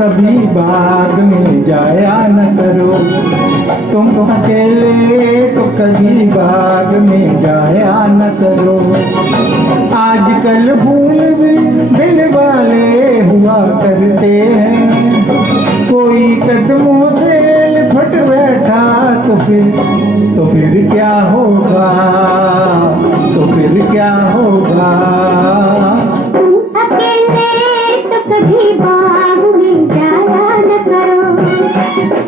कभी बाग में जाया न करो, तुम अकेले तो कभी बाग में जाया न करो। आजकल फूल भी दिल वाले हुआ करते हैं, कोई कदमों से लिपट बैठा तो फिर क्या होगा, तो फिर क्या होगा। तुम अकेले तो कभी बाग में जाया न करो,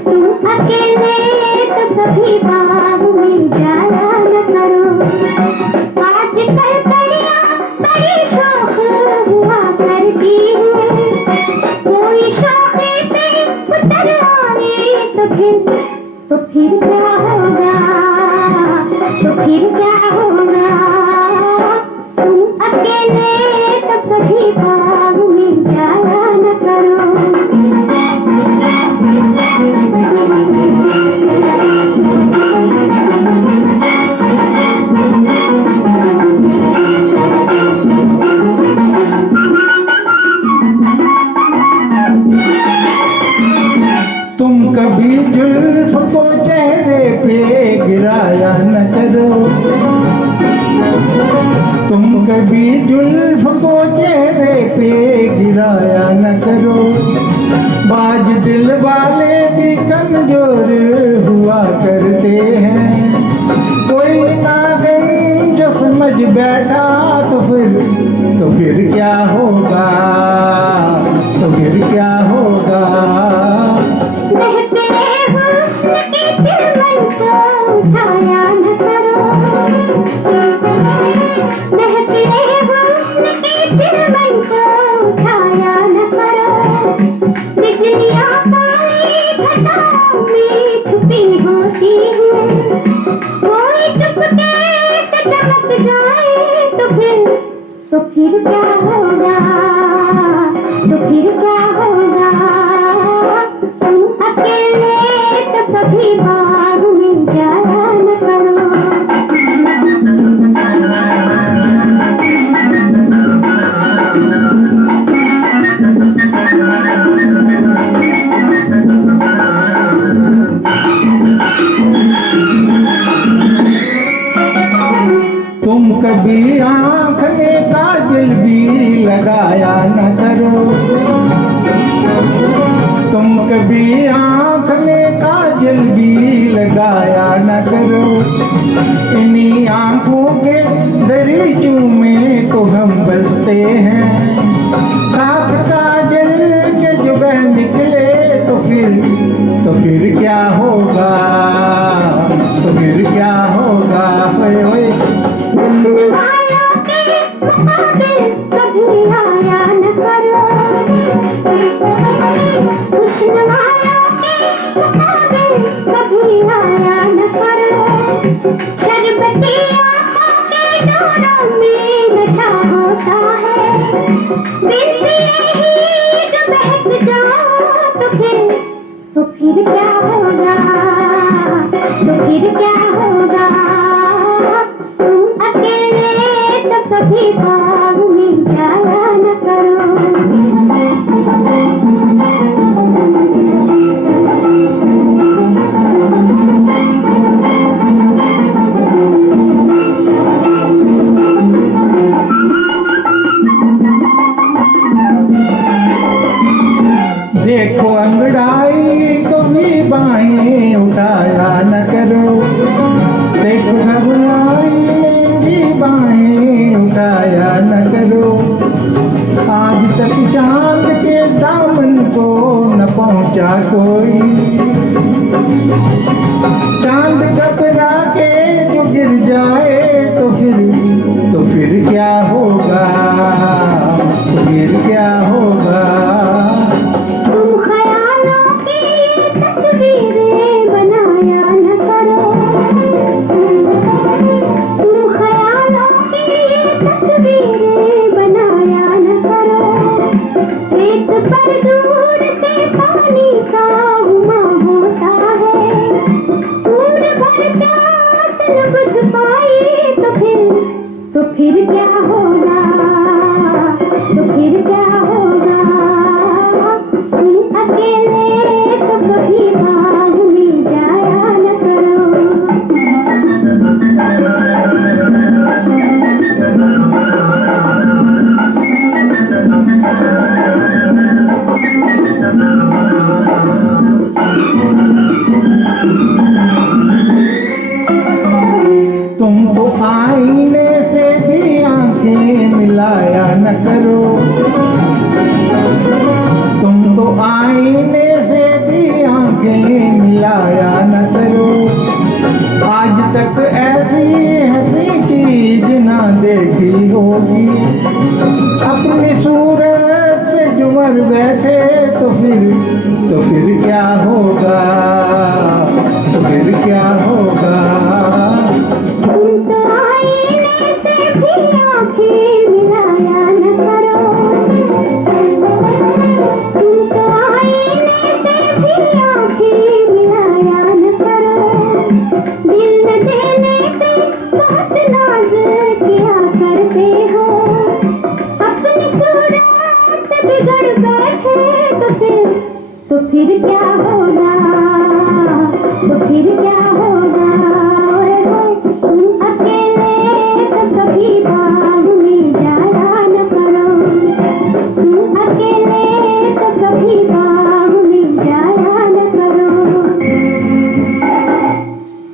तुम अकेले तो कभी बाग में जाया न करो। आजकल कलियां बड़ी शौक हुआ करती है, कोई शौके पे उतर आए तो फिर क्या होगा, तो फिर क्या होगा। तुम अकेले तो कभी बाग में जाया न करो। तुम कभी जुल्फ को चेहरे पे गिराया न करो, तुम कभी जुल्फ को चेहरे पे गिराया न करो। बाज दिल वाले भी कमजोर हुआ करते हैं, कोई नागन जो समझ बैठा तो फिर क्या होगा, तो फिर क्या होगा। बहते हुस्न के चिलमन को उठाया न करो, बहते हुस्न के चिलमन को उठाया न करो। बिजलियां काली घटाओं में छुपी होती हैं, कोई चुपके से चमक जाए तो फिर क्या होगा, तो फिर क्या होगा। तुम अकेले तो कभी बाग में जाया न करो। तुम कभी आंख में काजल भी लगाया न करो, तुम कभी आंख में काजल भी लगाया न करो। इन्हीं आंखों के दरीचों में तो हम बसते हैं, साथ काजल के जो बह निकले तो फिर क्या होगा, तो फिर क्या होगा। होए होए हुस्न वालों के मुकाबिल कभी आया न करो, हुस्न वालों के मुकाबिल कभी आया न करो। शरबती आंखों के डोरों में नशा होता है, बिन पिए ही जो बहक जाओ तो फिर क्या होगा, तो फिर क्या होगा। तुम अकेले तो कभी बाग में जाया न करो। देखो अंगड़ाई कभी बाहें उठाया न करो, देखो घबराई में भी बाहें उठाया न करो। आज तक चांद के दामन को न पहुंचा कोई, चांद घबरा के जो गिर जाए तो फिर क्या होगा, तो फिर क्या होगा। तुम ख्यालों की तस्वीरें बनाया न करो, तुम ख्यालों की तस्वीरें बनाया न करो। रेत पर दूर से पानी का हुआ होता है, उम्र भर प्यास न बुझ पाई तो फिर क्या होगा, तो फिर क्या होगा। तुम मिलाया न करो। तुम तो आईने से भी आंखें मिलाया न करो। आज तक ऐसी हंसी चीज ना देखी होगी। अपनी सूरत पे जुमर बैठे तो फिर क्या होगा, तो फिर क्या होगा। तुम तो आईने से भी आंखें मिलाया न करो। तुम तो आईने से भी आंखें मिलाया न करो। दिल न देने पे बहुत नाज किया करते हो। अपनी सूरत बिगड़ बैठे तो फिर क्या हो।